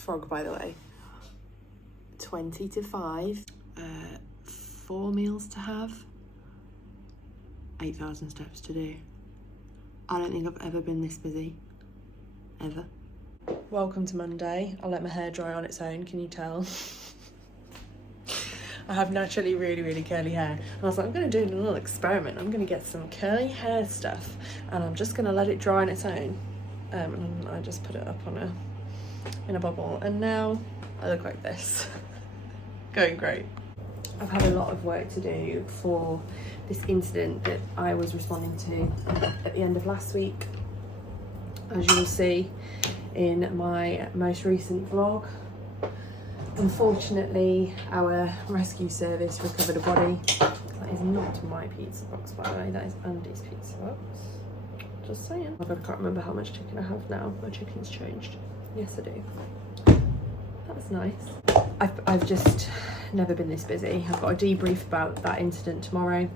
frog, by the way. 20 to 5. 4 meals to have. 8,000 steps to do. I don't think I've ever been this busy. Ever. Welcome to Monday. I'll let my hair dry on its own, can you tell? I have naturally really, really curly hair. And I was like, I'm going to do a little experiment. I'm going to get some curly hair stuff and I'm just going to let it dry on its own. And I just put it up on in a bubble. And now I look like this. Going great. I've had a lot of work to do for this incident that I was responding to at the end of last week. As you will see in my most recent vlog. Unfortunately, our rescue service recovered a body. That is not my pizza box, by the way, that is Andy's pizza box. Just saying. Oh God, I can't remember how much chicken I have now. My chicken's changed. Yes, I do. That's nice. I've just never been this busy. I've got a debrief about that incident tomorrow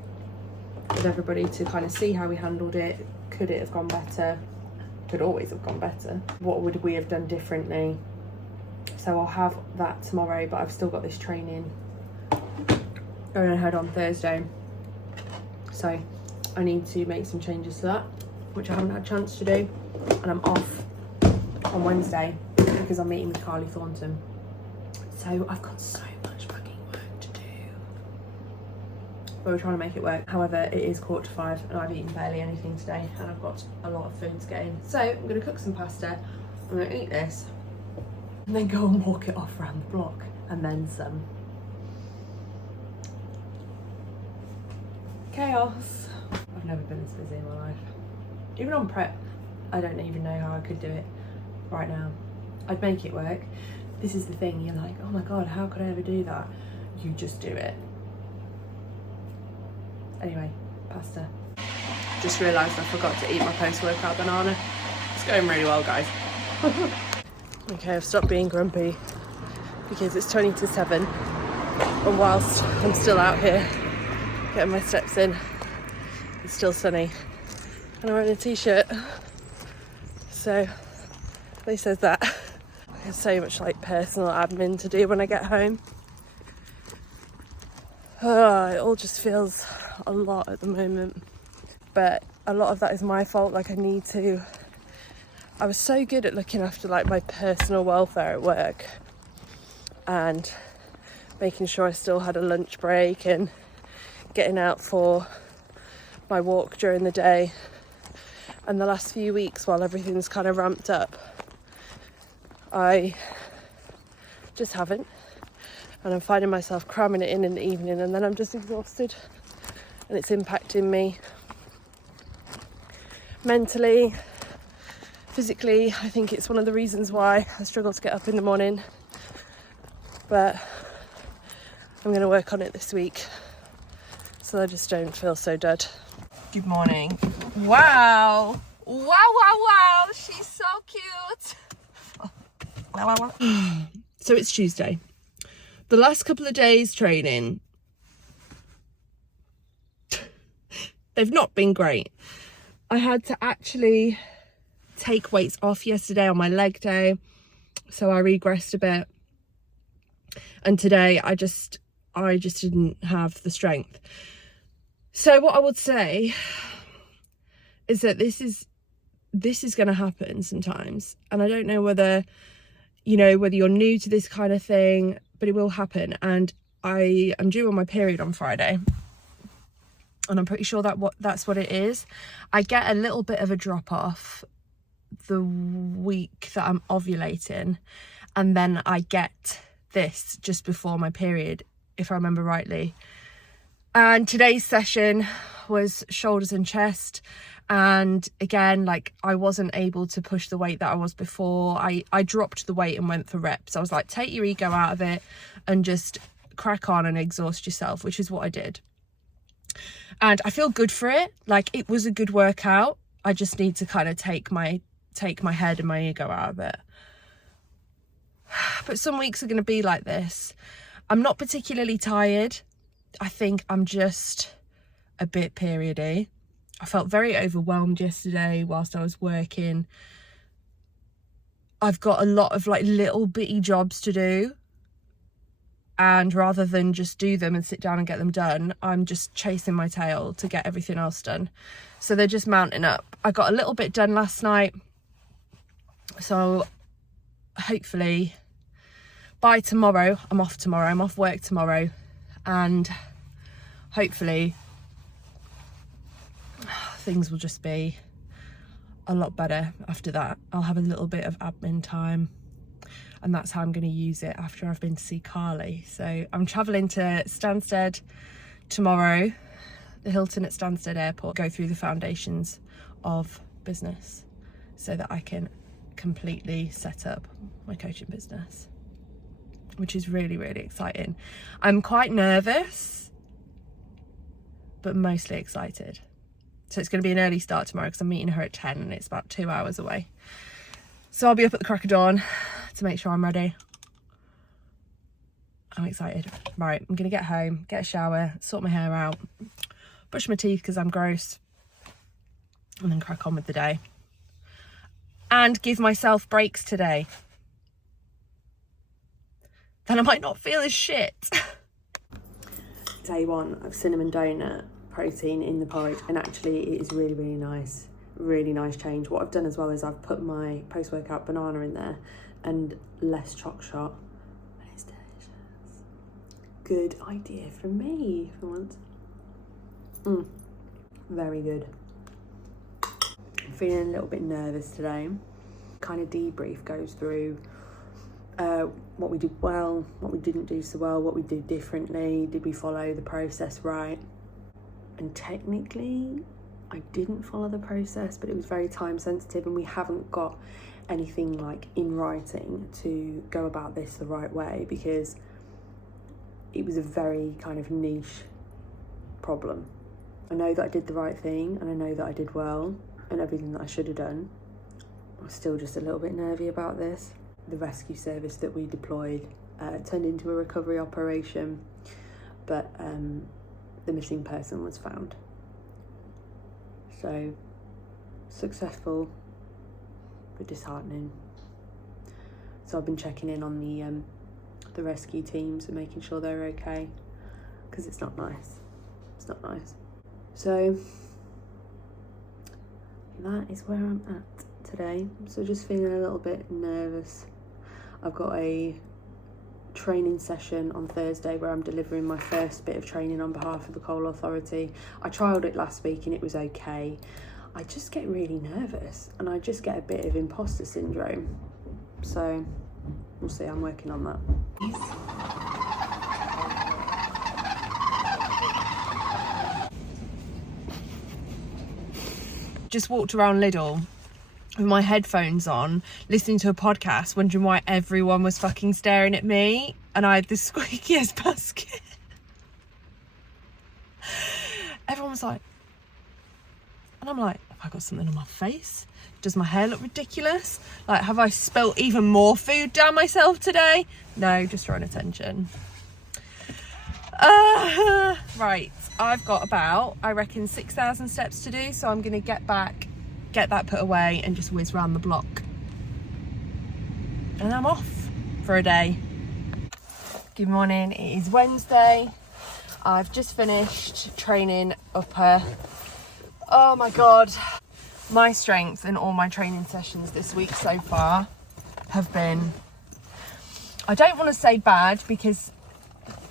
with everybody to kind of see how we handled it. Could it have gone better? Could always have gone better. What would we have done differently? So I'll have that tomorrow, but I've still got this training going ahead on Thursday. So I need to make some changes to that, which I haven't had a chance to do. And I'm off on Wednesday because I'm meeting with Carly Thornton. So I've got so much fucking work to do. But we're trying to make it work. However, it is 5:15 and I've eaten barely anything today and I've got a lot of food to get in. So I'm going to cook some pasta. I'm going to eat this and then go and walk it off around the block and then some. Chaos. I've never been this busy in my life. Even on prep, I don't even know how I could do it right now. I'd make it work. This is the thing, you're like, oh my God, how could I ever do that? You just do it. Anyway, pasta. Just realised I forgot to eat my post-workout banana. It's going really well, guys. Okay, I've stopped being grumpy because it's 20 to 7 and whilst I'm still out here getting my steps in, it's still sunny and I'm wearing a t-shirt, so at least there's that. There's so much like personal admin to do when I get home. It all just feels a lot at the moment, but a lot of that is my fault. Like I was so good at looking after like my personal welfare at work and making sure I still had a lunch break and getting out for my walk during the day. And the last few weeks, while everything's kind of ramped up, I just haven't. And I'm finding myself cramming it in the evening and then I'm just exhausted and it's impacting me mentally, physically. I think it's one of the reasons why I struggle to get up in the morning, but I'm going to work on it this week so I just don't feel so dead. Good morning. Wow. Wow. She's so cute. Wow. So it's Tuesday. The last couple of days training, they've not been great. I had to actually take weights off yesterday on my leg day, so I regressed a bit, and today I just didn't have the strength. So what I would say is that this is going to happen sometimes, and I don't know whether you're new to this kind of thing, but it will happen. And I am due on my period on Friday, and I'm pretty sure that's what it is. I get a little bit of a drop off the week that I'm ovulating, and then I get this just before my period, if I remember rightly. And today's session was shoulders and chest, and again, like, I wasn't able to push the weight that I was before. I dropped the weight and went for reps. I was like, take your ego out of it and just crack on and exhaust yourself, which is what I did. And I feel good for it. Like, it was a good workout. I just need to kind of take my head and my ego out of it. But some weeks are going to be like this. I'm not particularly tired. I think I'm just a bit periody. I felt very overwhelmed yesterday whilst I was working. I've got a lot of like little bitty jobs to do, and rather than just do them and sit down and get them done, I'm just chasing my tail to get everything else done. So they're just mounting up. I got a little bit done last night, so hopefully by tomorrow, I'm off work tomorrow, and hopefully things will just be a lot better after that. I'll have a little bit of admin time, and that's how I'm going to use it after I've been to see Carly. So I'm travelling to Stansted tomorrow, the Hilton at Stansted Airport, go through the foundations of business so that I can completely set up my coaching business, which is really, really exciting. I'm quite nervous, but mostly excited. So it's going to be an early start tomorrow because I'm meeting her at 10 and it's about 2 hours away. So I'll be up at the crack of dawn to make sure I'm ready. I'm excited. Right, I'm going to get home, get a shower, sort my hair out, brush my teeth because I'm gross, and then crack on with the day. And give myself breaks today. Then I might not feel as shit. Day one of cinnamon donut protein in the porridge, and actually it is really, really nice change. What I've done as well is I've put my post-workout banana in there and less choc shot, and it's delicious. Good idea from me for once. Very good. I'm feeling a little bit nervous today. Kind of debrief goes through what we did well, what we didn't do so well, what we did differently, did we follow the process right? And technically I didn't follow the process, but it was very time sensitive, and we haven't got anything like in writing to go about this the right way, because it was a very kind of niche problem. I know that I did the right thing, and I know that I did well and everything that I should have done. I'm still just a little bit nervy about this. The rescue service that we deployed turned into a recovery operation, but the missing person was found. So successful, but disheartening. So I've been checking in on the rescue teams and making sure they're okay, because it's not nice. It's not nice. So that is where I'm at today. So just feeling a little bit nervous. I've got a training session on Thursday where I'm delivering my first bit of training on behalf of the Coal Authority. I trialled it last week and it was okay. I just get really nervous and I just get a bit of imposter syndrome. So we'll see, I'm working on that. Just walked around Lidl with my headphones on, listening to a podcast, wondering why everyone was fucking staring at me, and I had the squeakiest basket. Everyone was like, and I'm like, have I got something on my face? Does my hair look ridiculous? Like, have I spilt even more food down myself today? No, just drawing attention. Right, I've got about, I reckon, 6,000 steps to do, so I'm going to get back, get that put away and just whiz round the block. And I'm off for a day. Good morning, it is Wednesday. I've just finished training upper. Oh my God. My strength in all my training sessions this week so far have been, I don't want to say bad, because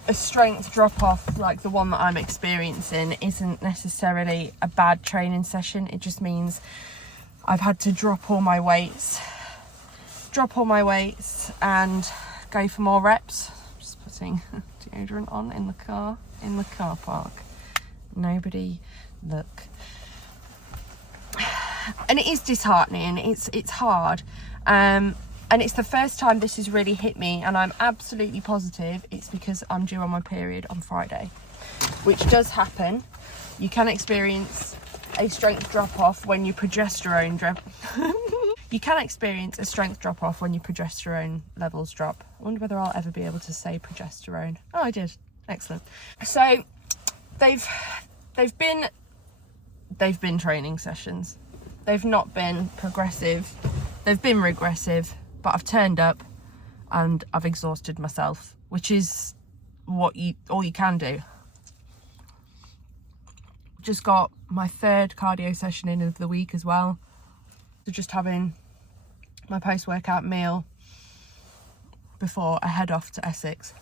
a strength drop off like the one that I'm experiencing isn't necessarily a bad training session. It just means I've had to drop all my weights and go for more reps. Just putting deodorant on in the car park. Nobody look. And it is disheartening. It's hard. And it's the first time this has really hit me, and I'm absolutely positive it's because I'm due on my period on Friday, which does happen. You can experience a strength drop off when your progesterone levels drop. I wonder whether I'll ever be able to say progesterone. Oh, I did. Excellent. So they've been training sessions. They've not been progressive. They've been regressive. But I've turned up and I've exhausted myself, which is all you can do. Just got my 3rd cardio session in of the week as well. So just having my post-workout meal before I head off to Essex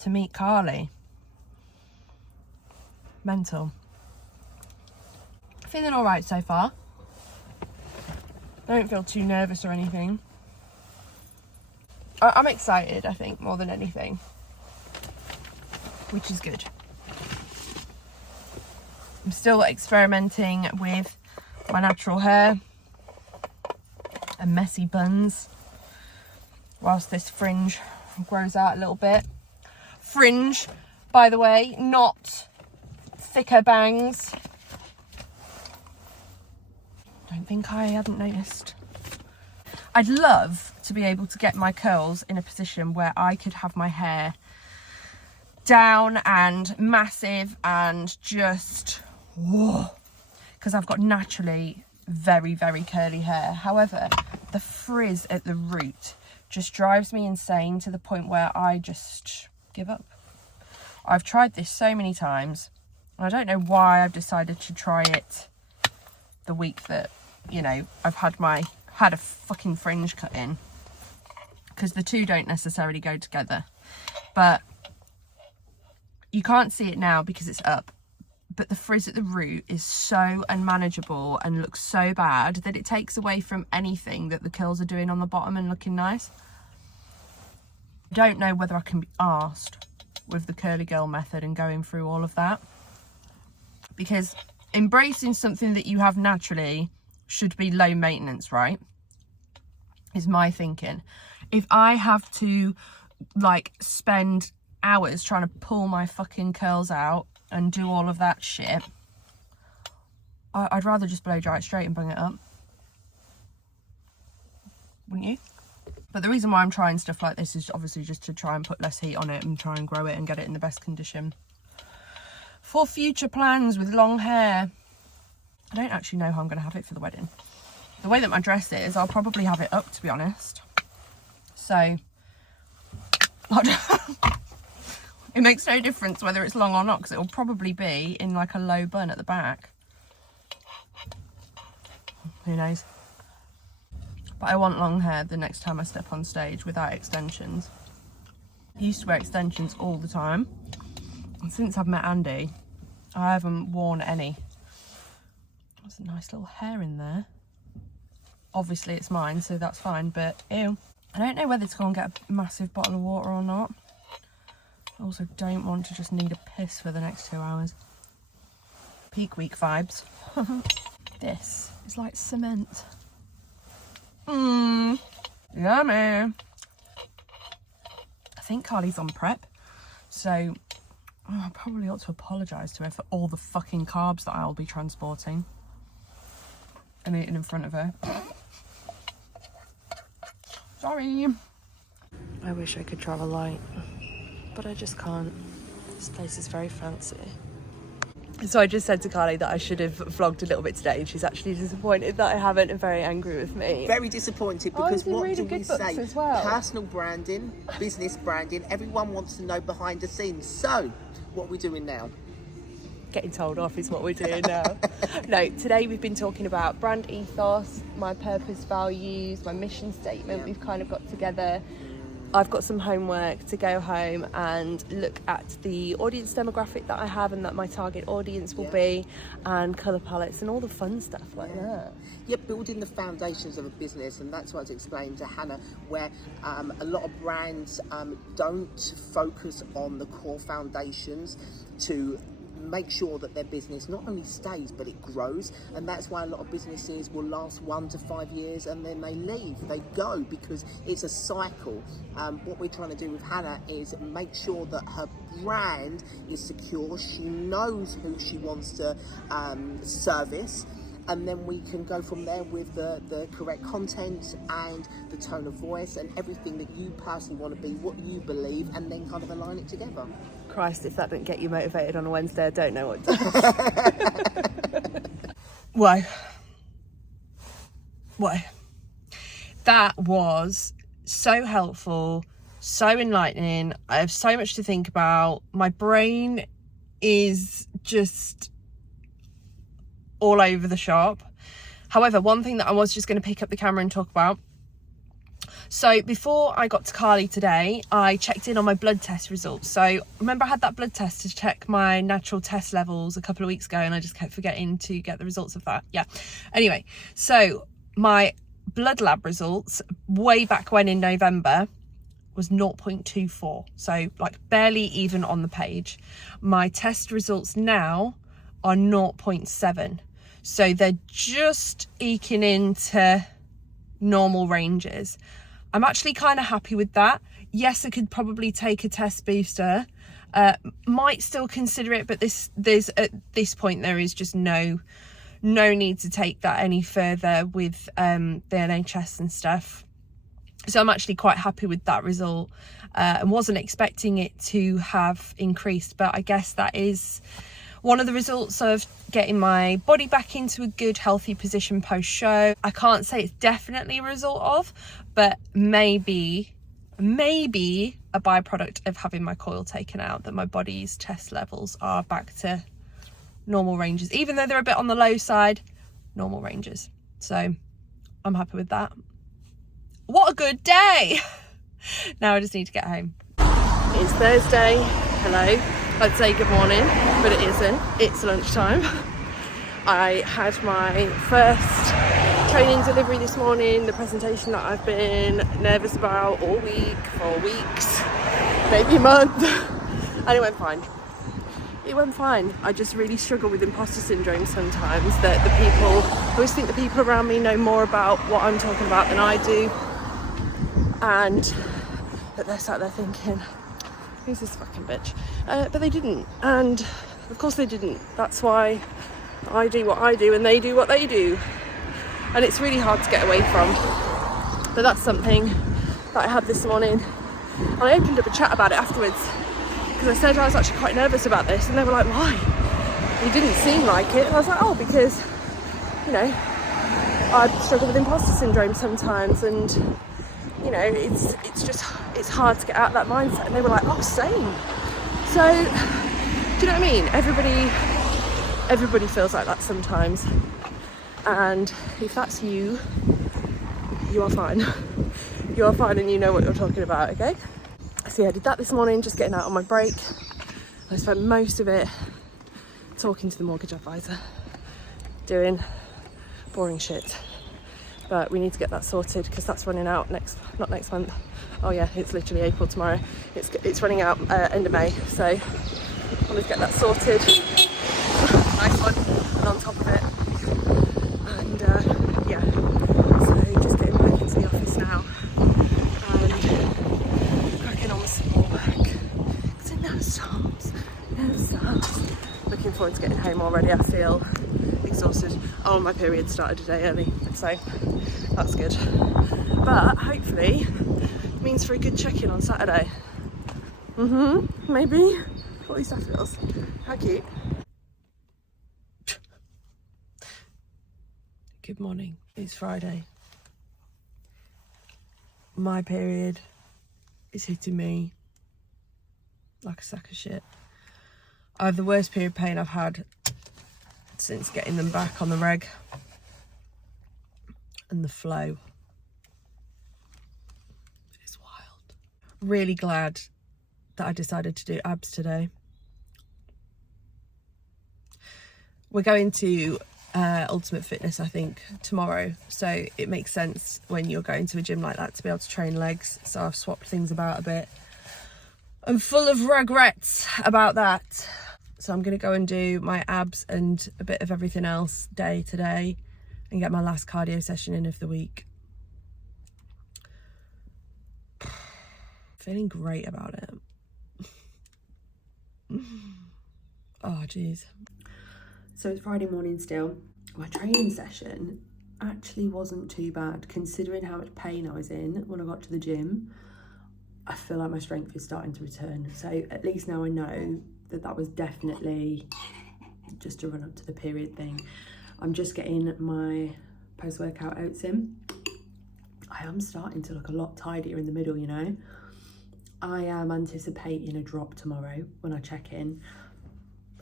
to meet Carly. Mental. Feeling all right so far. I don't feel too nervous or anything. I'm excited, I think, more than anything, which is good. I'm still experimenting with my natural hair and messy buns whilst this fringe grows out a little bit. Fringe, by the way, not thicker bangs. Don't think I hadn't noticed. I'd love to be able to get my curls in a position where I could have my hair down and massive and just whoa, because I've got naturally very, very curly hair. However, the frizz at the root just drives me insane to the point where I just give up. I've tried this so many times. I don't know why I've decided to try it the week that, you know, I've had a fucking fringe cut in, because the two don't necessarily go together. But you can't see it now because it's up, but the frizz at the root is so unmanageable and looks so bad that it takes away from anything that the curls are doing on the bottom and looking nice. I don't know whether I can be arsed with the curly girl method and going through all of that, because embracing something that you have naturally should be low maintenance, right? Is my thinking. If I have to like spend hours trying to pull my fucking curls out and do all of that shit, I'd rather just blow dry it straight and bring it up. Wouldn't you? But the reason why I'm trying stuff like this is obviously just to try and put less heat on it and try and grow it and get it in the best condition for future plans with long hair. I don't actually know how I'm going to have it for the wedding. The way that my dress is, I'll probably have it up, to be honest. So it makes no difference whether it's long or not, because it will probably be in like a low bun at the back. Who knows? But I want long hair the next time I step on stage without extensions. I used to wear extensions all the time, and since I've met Andy, I haven't worn any. There's a nice little hair in there. Obviously it's mine, so that's fine, but ew. I don't know whether to go and get a massive bottle of water or not. I also don't want to just need a piss for the next 2 hours. Peak week vibes. This is like cement. Yummy. I think Carly's on prep, so I probably ought to apologise to her for all the fucking carbs that I'll be transporting and eating in front of her. Sorry. I wish I could travel light, but I just can't. This place is very fancy. So I just said to Carly that I should have vlogged a little bit today, and she's actually disappointed that I haven't and very angry with me. Very disappointed, because what do we say? As well. Personal branding, business branding, everyone wants to know behind the scenes. So, what are we doing now? Getting told off is what we're doing now. No, today we've been talking about brand ethos, my purpose, values, my mission statement. We've kind of got together. I've got some homework to go home and look at the audience demographic that I have and that my target audience will be, and colour palettes and all the fun stuff like that. Yeah, building the foundations of a business, and that's what I was explaining to Hannah, where a lot of brands don't focus on the core foundations to make sure that their business not only stays but it grows. And that's why a lot of businesses will last 1 to 5 years and then they leave, they go, because it's a cycle. What we're trying to do with Hannah is make sure that her brand is secure, she knows who she wants to service, and then we can go from there with the correct content and the tone of voice and everything that you personally want to be, what you believe, and then kind of align it together. Christ, if that didn't get you motivated on a Wednesday, I don't know what does. Why? that was so helpful, so enlightening. I have so much to think about. My brain is just all over the shop. However, one thing that I was just going to pick up the camera and talk about. So before I got to Carly today, I checked in on my blood test results. So remember I had that blood test to check my natural test levels a couple of weeks ago, and I just kept forgetting to get the results of that. Yeah. Anyway, so my blood lab results way back when in November was 0.24. So like barely even on the page. My test results now are 0.7. So they're just eking into normal ranges. I'm actually kind of happy with that. Yes, I could probably take a test booster. Might still consider it, but there's at this point there is just no need to take that any further with the NHS and stuff. So I'm actually quite happy with that result. And wasn't expecting it to have increased, but I guess that is one of the results of getting my body back into a good healthy position post show. I can't say it's definitely a result of, but maybe a byproduct of having my coil taken out, that my body's test levels are back to normal ranges, even though they're a bit on the low side, normal ranges. So I'm happy with that. What a good day. Now I just need to get home. It's Thursday. Hello. I'd say good morning, but it isn't. It's lunchtime. I had my first training delivery this morning, the presentation that I've been nervous about all week, for weeks, maybe a month, and it went fine. It went fine. I just really struggle with imposter syndrome sometimes, that I always think the people around me know more about what I'm talking about than I do, and that they're sat there thinking, who's this fucking bitch? But they didn't, and of course they didn't. That's why I do what I do and they do what they do, and it's really hard to get away from. But that's something that I had this morning, and I opened up a chat about it afterwards, because I said I was actually quite nervous about this, and they were like, why? You didn't seem like it. And I was like, oh, because, you know, I struggle with imposter syndrome sometimes, and you know, it's hard to get out of that mindset. And they were like, oh, same. So, do you know what I mean? Everybody feels like that sometimes. And if that's you, you are fine. You are fine, and you know what you're talking about, okay? So yeah, I did that this morning, just getting out on my break. I spent most of it talking to the mortgage advisor, doing boring shit. But we need to get that sorted, because that's running out not next month. Oh yeah, it's literally April tomorrow. It's running out end of May, so I want to get that sorted. Nice one, and on top of it. And yeah, so just getting back into the office now and cracking on with some more work. Because it never stops. Looking forward to getting home already. I feel exhausted. Oh, my period started a day early, so that's good. But hopefully it means for a good check-in on Saturday. Maybe. At least that feels. How cute. Good morning. It's Friday. My period is hitting me like a sack of shit. I have the worst period pain I've had since getting them back on the reg. And the flow is wild. Really glad that I decided to do abs today. We're going to Ultimate Fitness, I think, tomorrow, so it makes sense when you're going to a gym like that to be able to train legs. So I've swapped things about a bit. I'm full of regrets about that. So I'm going to go and do my abs and a bit of everything else day today and get my last cardio session in of the week. Feeling great about it. Oh, geez. So it's Friday morning still. My training session actually wasn't too bad, considering how much pain I was in when I got to the gym. I feel like my strength is starting to return. So at least now I know that that was definitely just a run up to the period thing. I'm just getting my post-workout oats in. I am starting to look a lot tidier in the middle, you know. I am anticipating a drop tomorrow when I check in.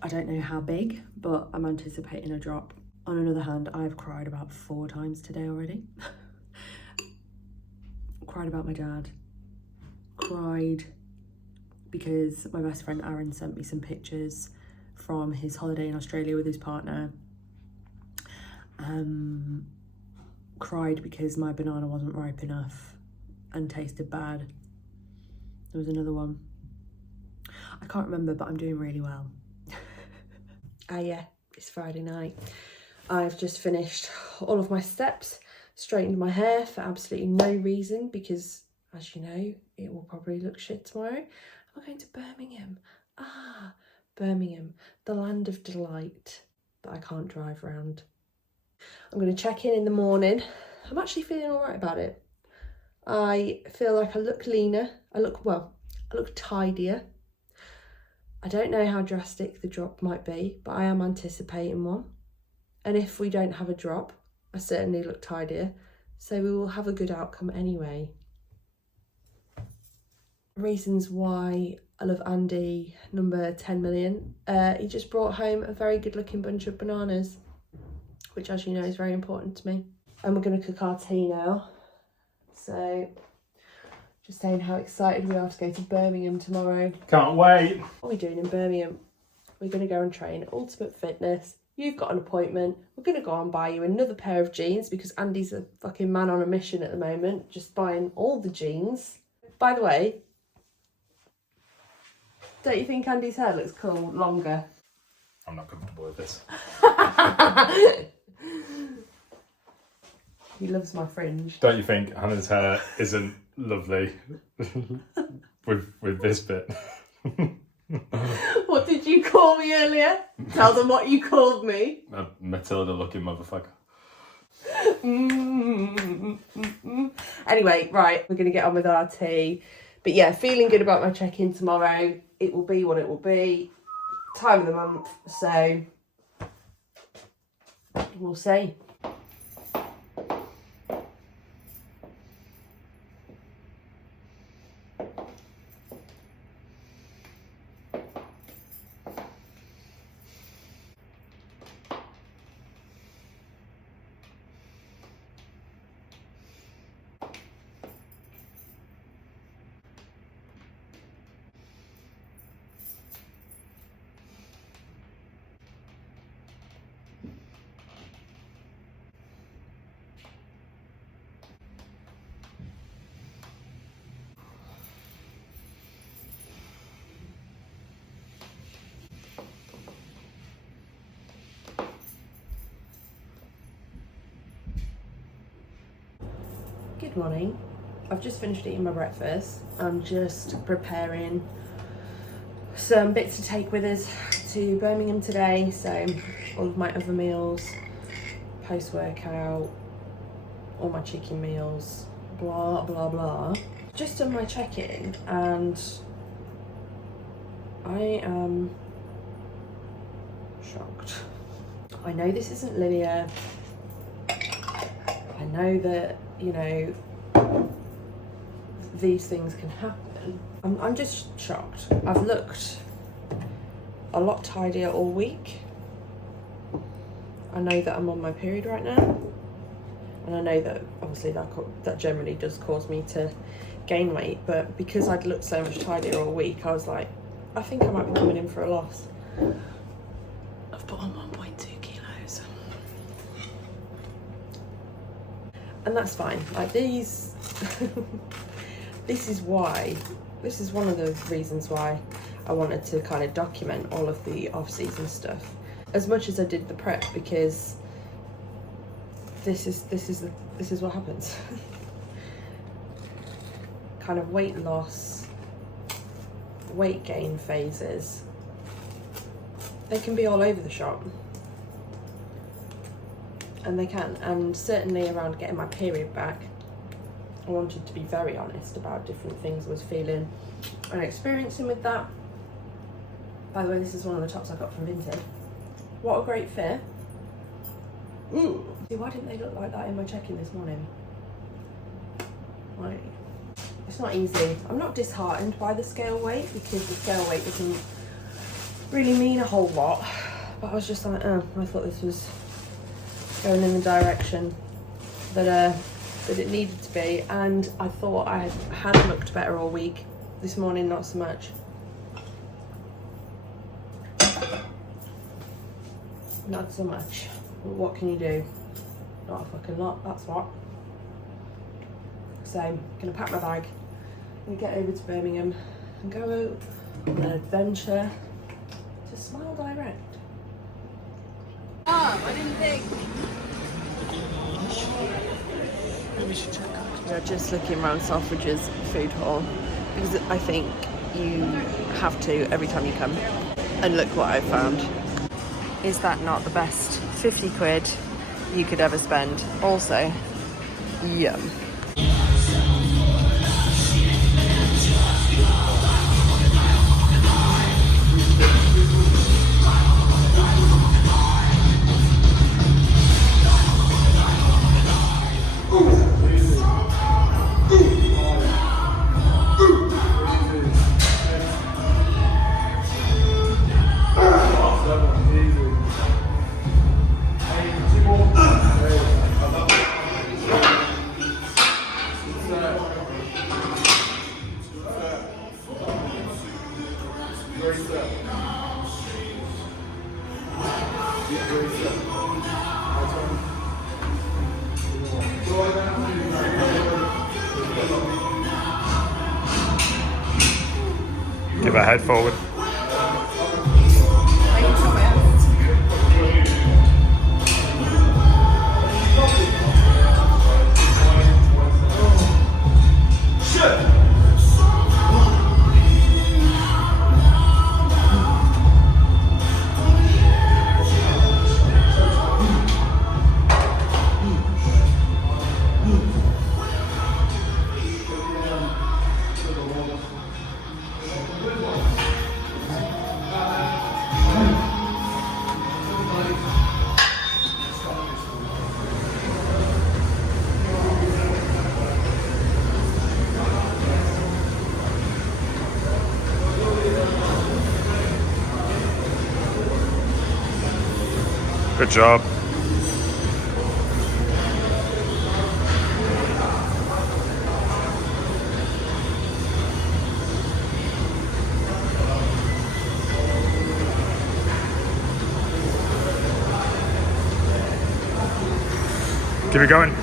I don't know how big, but I'm anticipating a drop. On another hand, I've cried about 4 times today already. Cried about my dad. Cried because my best friend Aaron sent me some pictures from his holiday in Australia with his partner. Cried because my banana wasn't ripe enough and tasted bad. There was another one. I can't remember, but I'm doing really well. Yeah, it's Friday night. I've just finished all of my steps, straightened my hair for absolutely no reason because, as you know, it will probably look shit tomorrow. I'm going to Birmingham. Birmingham, the land of delight, but I can't drive around. I'm going to check in the morning. I'm actually feeling all right about it. I feel like I look leaner. I look tidier. I don't know how drastic the drop might be, but I am anticipating one. And if we don't have a drop, I certainly look tidier. So we will have a good outcome anyway. Reasons why I love Andy, number 10 million. He just brought home a very good looking bunch of bananas, which, as you know, is very important to me. And we're going to cook our tea now. So just saying how excited we are to go to Birmingham tomorrow. Can't wait. What are we doing in Birmingham? We're going to go and train at Ultimate Fitness. You've got an appointment. We're going to go and buy you another pair of jeans because Andy's a fucking man on a mission at the moment, just buying all the jeans. By the way, don't you think Andy's hair looks cool longer? I'm not comfortable with this. He loves my fringe. Don't you think Hannah's hair isn't lovely with this bit? What did you call me earlier? Tell them what you called me. A Matilda looking motherfucker. Anyway, right, we're going to get on with our tea. But yeah, feeling good about my check-in tomorrow. It will be what it will be. Time of the month, so we'll see. Good morning. I've just finished eating my breakfast. I'm just preparing some bits to take with us to Birmingham today. So all of my other meals, post-workout, all my chicken meals, blah, blah, blah. Just done my check-in and I am shocked. I know this isn't linear. I know that, you know, these things can happen. I'm just shocked. I've looked a lot tidier all week. I know that I'm on my period right now. And I know that obviously that generally does cause me to gain weight. But because I'd looked so much tidier all week, I was like, I think I might be coming in for a loss. I've put on 1.2 kilos. And that's fine. Like these, this is one of the reasons why I wanted to kind of document all of the off-season stuff as much as I did the prep, because this is what happens. Kind of weight loss, weight gain phases, they can be all over the shop. And they can, and certainly around getting my period back, I wanted to be very honest about different things I was feeling and experiencing with that. By the way, this is one of the tops I got from Vinted. What a great fit. Ooh. See, why didn't they look like that in my check-in this morning? Like, it's not easy. I'm not disheartened by the scale weight because the scale weight doesn't really mean a whole lot. But I was just like, oh, I thought this was going in the direction that it needed to be. And I thought I had looked better all week. This morning, not so much. Not so much. But what can you do? Not a fucking lot, that's what. So I'm gonna pack my bag and get over to Birmingham and go out on an adventure to Smile Direct. Oh, I didn't think. We're just looking around Selfridges food hall because I think you have to every time you come. And look what I found. Is that not the best 50 quid you could ever spend? Also, yum. Give a head forward. Good job. Keep it going.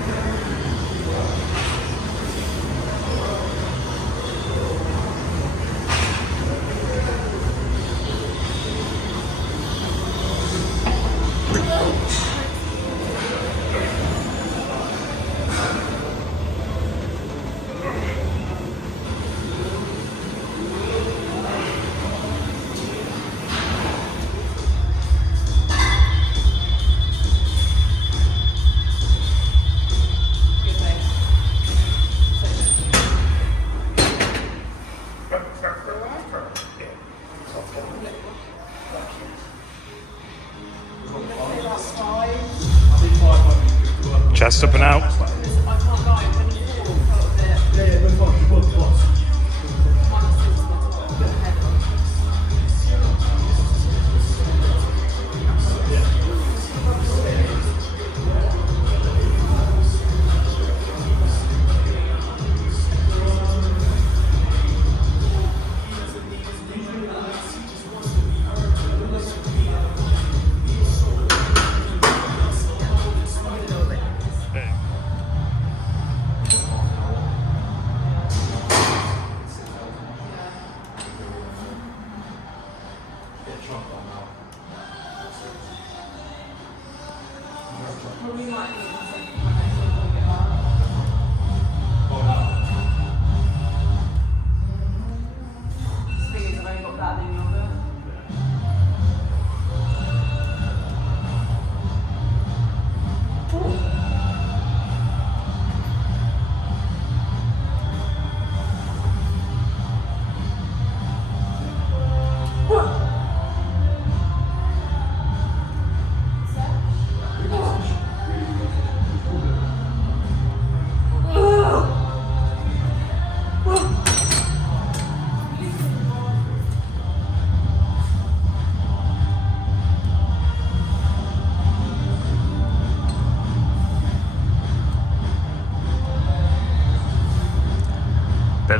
Chest up and out.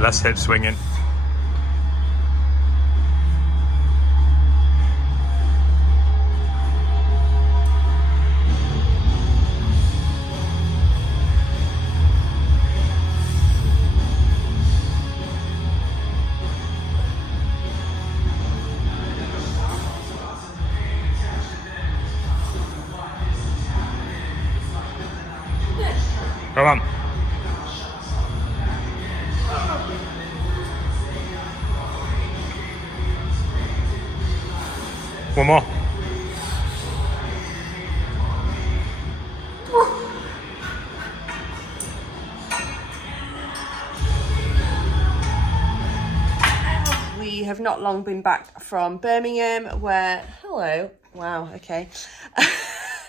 less hip swinging. Come on. One more. We have not long been back from Birmingham where, hello, wow, okay.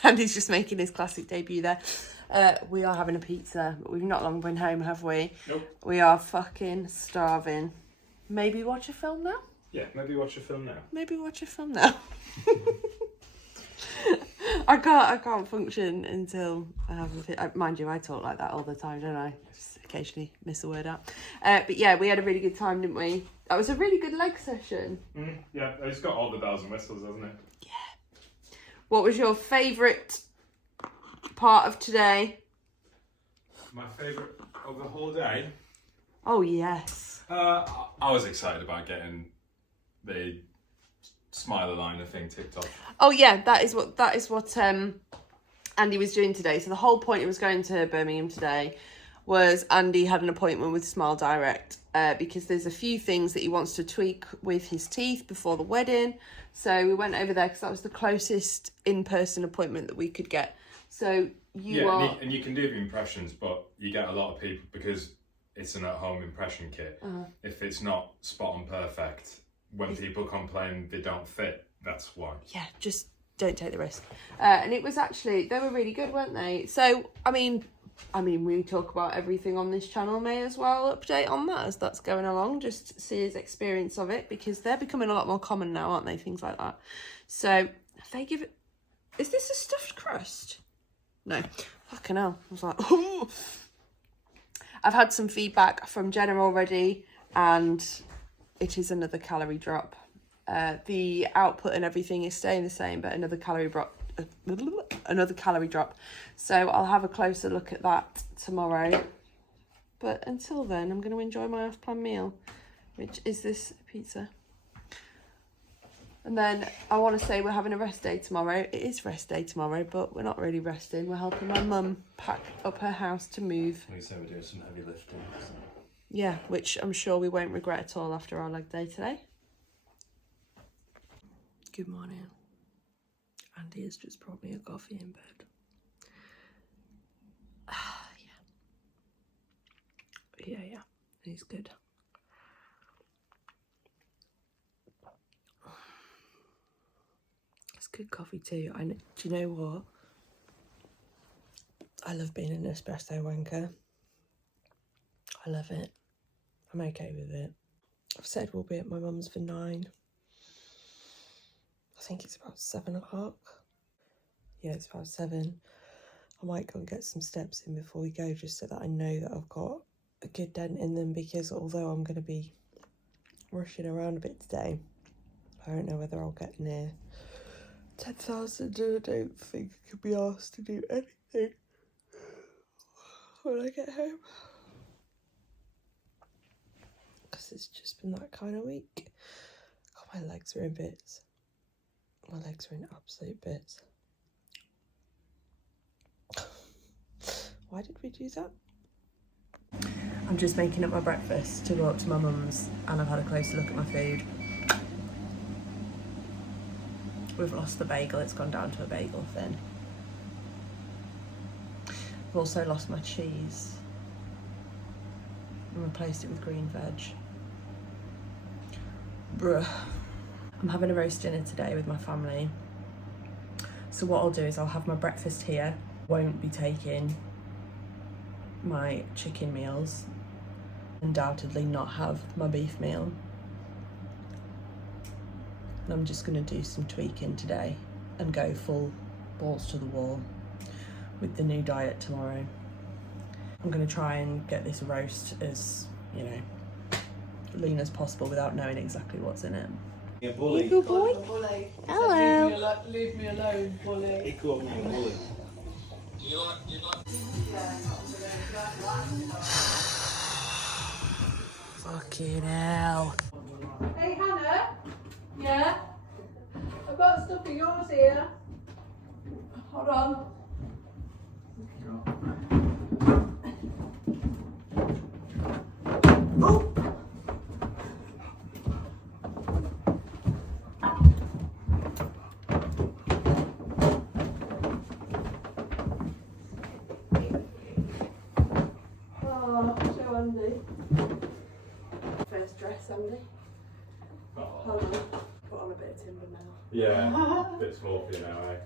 Andy's just making his classic debut there. We are having a pizza, but we've not long been home, have we? Nope. We are fucking starving. Maybe watch a film now? Yeah, maybe watch a film now. Maybe watch a film now. I can't function until I have mind you, I talk like that all the time, don't I? Just occasionally miss a word out. But yeah, we had a really good time, didn't we? That was a really good leg session. Yeah, it's got all the bells and whistles, hasn't it? Yeah. What was your favourite part of today? My favourite of the whole day? Oh, yes. I was excited about getting the smile aligner thing ticked off. Oh yeah, that is what Andy was doing today. So the whole point it was going to Birmingham today was Andy had an appointment with Smile Direct because there's a few things that he wants to tweak with his teeth before the wedding. So we went over there because that was the closest in-person appointment that we could get. So and you can do the impressions, but you get a lot of people because it's an at-home impression kit. If it's not spot on perfect, when people complain they don't fit, that's why. Yeah, just don't take the risk. And it was actually, they were really good, weren't they? So, I mean, we talk about everything on this channel, may as well update on that as that's going along, just to see his experience of it, because they're becoming a lot more common now, aren't they? Things like that. So, if they give it, is this a stuffed crust? No. Fucking hell. I was like, ooh. I've had some feedback from Jenna already, and it is another calorie drop. The output and everything is staying the same, but another calorie drop. So I'll have a closer look at that tomorrow. But until then, I'm going to enjoy my off-plan meal, which is this pizza. And then I want to say we're having a rest day tomorrow. It is rest day tomorrow, but we're not really resting. We're helping my mum pack up her house to move. We said we're doing some heavy lifting. So. Yeah, which I'm sure we won't regret at all after our leg day today. Good morning. Andy has just brought me a coffee in bed. Yeah. He's good. It's good coffee too. Do you know what? I love being an espresso wanker. I love it. I'm okay with it. I've said we'll be at my mum's for 9. I think it's about 7 o'clock. Yeah, it's about 7. I might go and get some steps in before we go, just so that I know that I've got a good dent in them, because although I'm going to be rushing around a bit today, I don't know whether I'll get near 10,000, and I don't think I could be asked to do anything when I get home. Because it's just been that kind of week. God, my legs are in bits. My legs are in absolute bits. Why did we do that? I'm just making up my breakfast to go up to my mum's, and I've had a closer look at my food. We've lost the bagel, it's gone down to a bagel thin. I've also lost my cheese and replaced it with green veg. Bruh. I'm having a roast dinner today with my family. So what I'll do is I'll have my breakfast here. Won't be taking my chicken meals. Undoubtedly not have my beef meal. And I'm just going to do some tweaking today and go full balls to the wall with the new diet tomorrow. I'm going to try and get this roast as, you know, clean as possible without knowing exactly what's in it. Yeah, bully. Good boy. Bully. Hello. Leave me alone, bully. He called me a bully. Fucking hell. Hey Hannah. Yeah. I've got stuff of yours here. Hold on. Show Andy. First dress, Andy. Hold on. Put on a bit of timber now. Yeah, a bit small for you now, eh?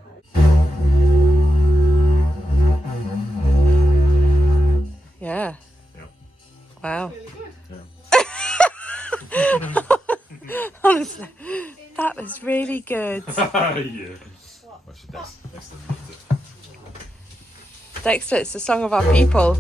Yeah. Yeah. Wow. Really good. Honestly, that was really good. Yeah. What's your desk? Next to Dexter, it's the song of our people.